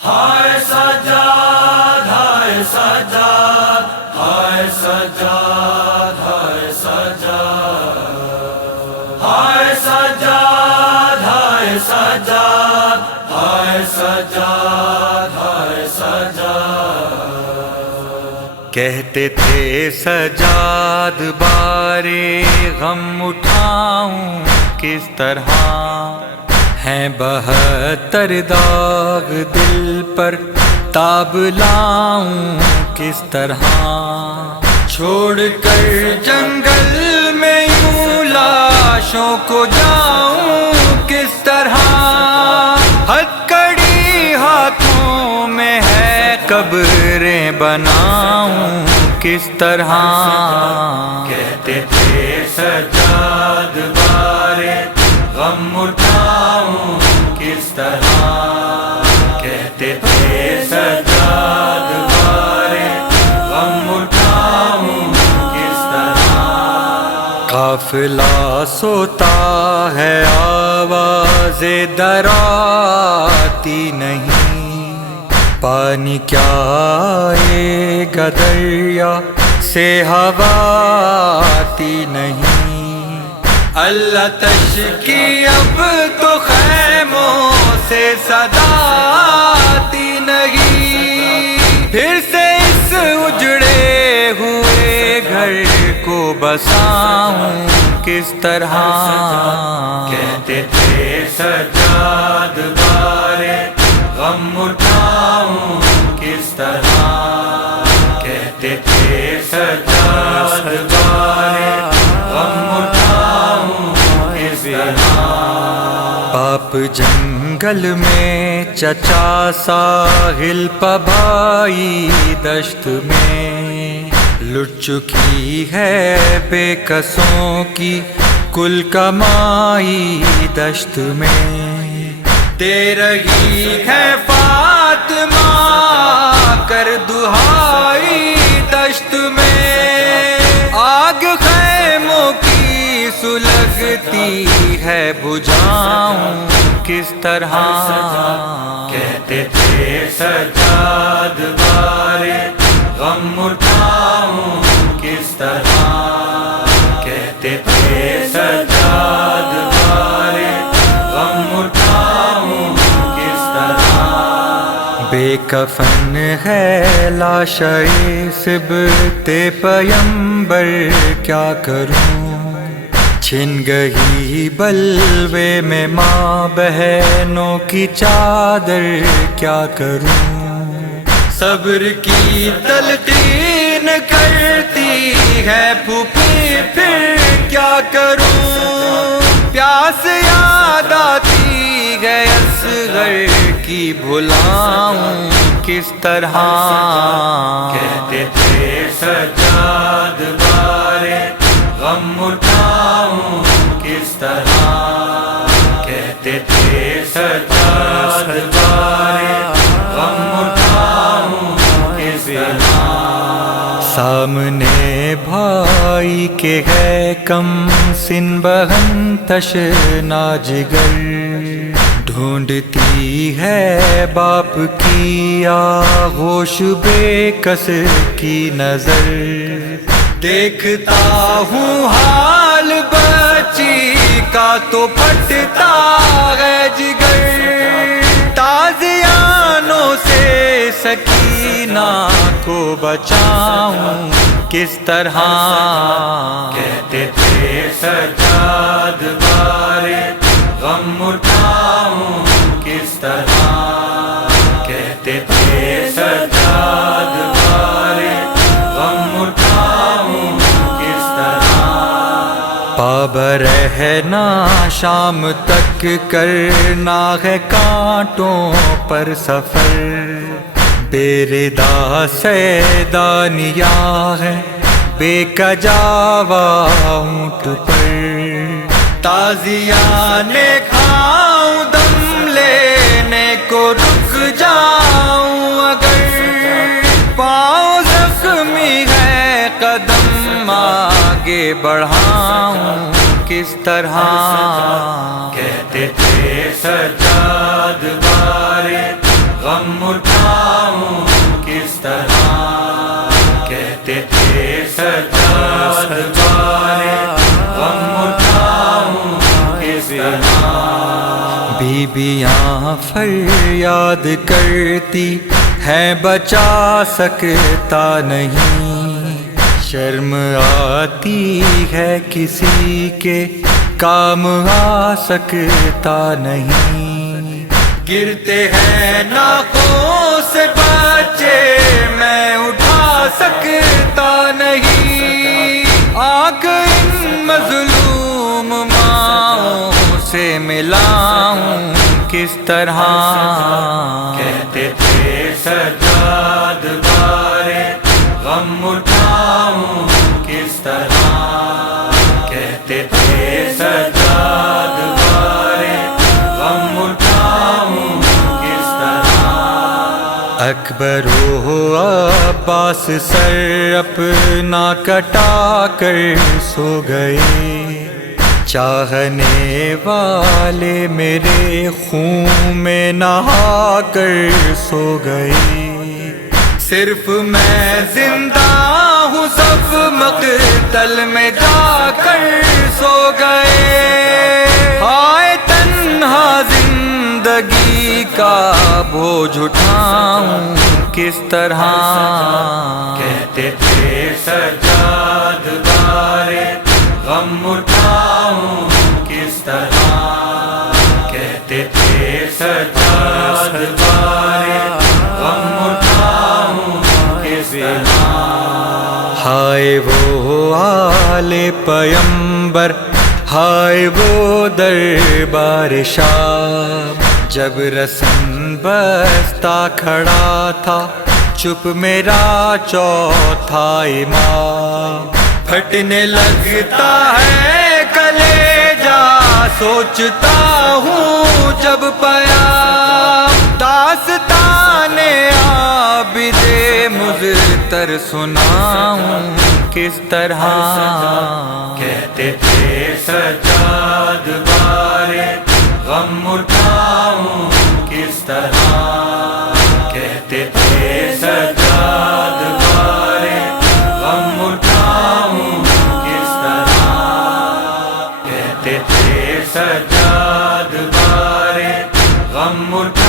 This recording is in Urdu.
ہائے سجاد ہائے سجاد ہائے سجاد ہائے سجاد ہائے سجاد ہائے سجاد ہائے سجاد ہائے سجاد کہتے تھے سجاد بارے غم اٹھاؤں کس طرح، ہیں 72 داغ دل پر تاب لاؤں کس طرح، چھوڑ کر جنگل میں یوں لاشوں کو جاؤں کس طرح، ہتکڑی ہاتھوں میں ہے قبریں بناؤں کس طرح، کہتے تھے سجاد بارے غم اٹھاؤں کس طرح، کہتے تھے سجاد بارے غم اٹھاؤں کس طرح، قافلہ سوتا ہے آواز دراتی نہیں، پانی کیا آئے گا دریا سے ہوا آتی نہیں، اللہ تشکی اب تو خیموں سے صدا آتی نہیں، پھر سے اس اجڑے ہوئے گھر کو بساؤں کس طرح، کہتے تھے سجاد بارے غم اٹھاؤں کس طرح، کہتے تھے سجاد بارے غم اٹھاؤں کس طرح، باپ جنگل میں چچا ساحل پہ بھائی دشت میں، لٹ چکی ہے بے کسوں کی کل کمائی دشت میں، دے رہی ہے فاطمہ کر دہائی دشت میں، آگ خیموں کی سلگتی ہے بجھاؤں کس طرح، کہتے تھے سجاد بارے غم اٹھاؤں کس طرح، کہتے تھے سجاد بارے غم اٹھاؤں کس طرح، بے کفن ہے لاشِ صبط پیمبر کیا کروں، چھن گئی بلوے میں ماں بہنوں کی چادر کیا کروں، صبر کی تلقین کرتی ہے پھوپھی پھر کیا کروں، پیاس یاد آتی ہے اصغر کی بھلاؤں کس طرح، کہتے تھے سجاد بارے غم اٹھاؤں کس طرح، کہتے تھے سجاد بارے غم اٹھاؤں کس طرح، سامنے بھائی کے ہے کم سن بہن تشنا جگر، ڈھونڈتی ہے باپ کی آغوش بے کس کی نظر، دیکھتا ہوں حال بچی کا تو پھٹتا ہے جگر، تازیانوں سے سکینہ کو بچاؤں کس طرح، کہتے تھے سجاد بارے غم اٹھاؤں کس طرح، کہتے تھے سجاد بارے غم اٹھاؤں کس طرح، پاب رہنا شام تک کرنا ہے کانٹوں پر سفر، بے ردا سیدانیہ ہے بے کجاوا اونٹ پر، تازیانے کھاؤں دم لینے کو رک جاؤں اگر، پاؤں زخمی ہے قدم آگے بڑھاؤں کس طرح، کہتے تھے سجاد بارے غم بیبیاں فریاد کرتی ہیں بچا سکتا نہیں، شرم آتی ہے کسی کے کام آ سکتا نہیں، گرتے ہیں ناکوں سے بچے میں اٹھا سکتا نہیں، آنکھ ان مظلوم ماؤں سے ملاؤں کس طرح، کہتے تھے سجاد بارے غم اٹھاؤں کس طرح، کہتے تھے سجاد بارے غم اٹھاؤں کس طرح، اکبر و عباس سر اپنا کٹا کر سو گئے، چاہنے والے میرے خون میں نہا کر سو گئے، صرف میں زندہ ہوں سب مقتل میں جا کر سو گئے، ہائے تنہا زندگی کا بوجھ اٹھاؤں کس طرح، کہتے تھے سجاد بارے غم اٹھاؤں کس طرح، کہتے تھے سجاد بارے غم اٹھاؤں کس طرح، ہائے وہ آل پیمبر، ہائے وہ دربار شام، جب رسن بستہ کھڑا تھا چپ میرا چوتھا امام، پھٹنے لگتا ہے کلیجا سوچتا ہوں جب پیا، داستان عابد مضطر سناؤں کس طرح، کہتے تھے سجاد بارے غم اٹھاؤں کس طرح، کہتے تھے سجاد بارے غم اٹھاؤں کس طرح، کہتے تھے سجاد بارے غم اٹھاؤں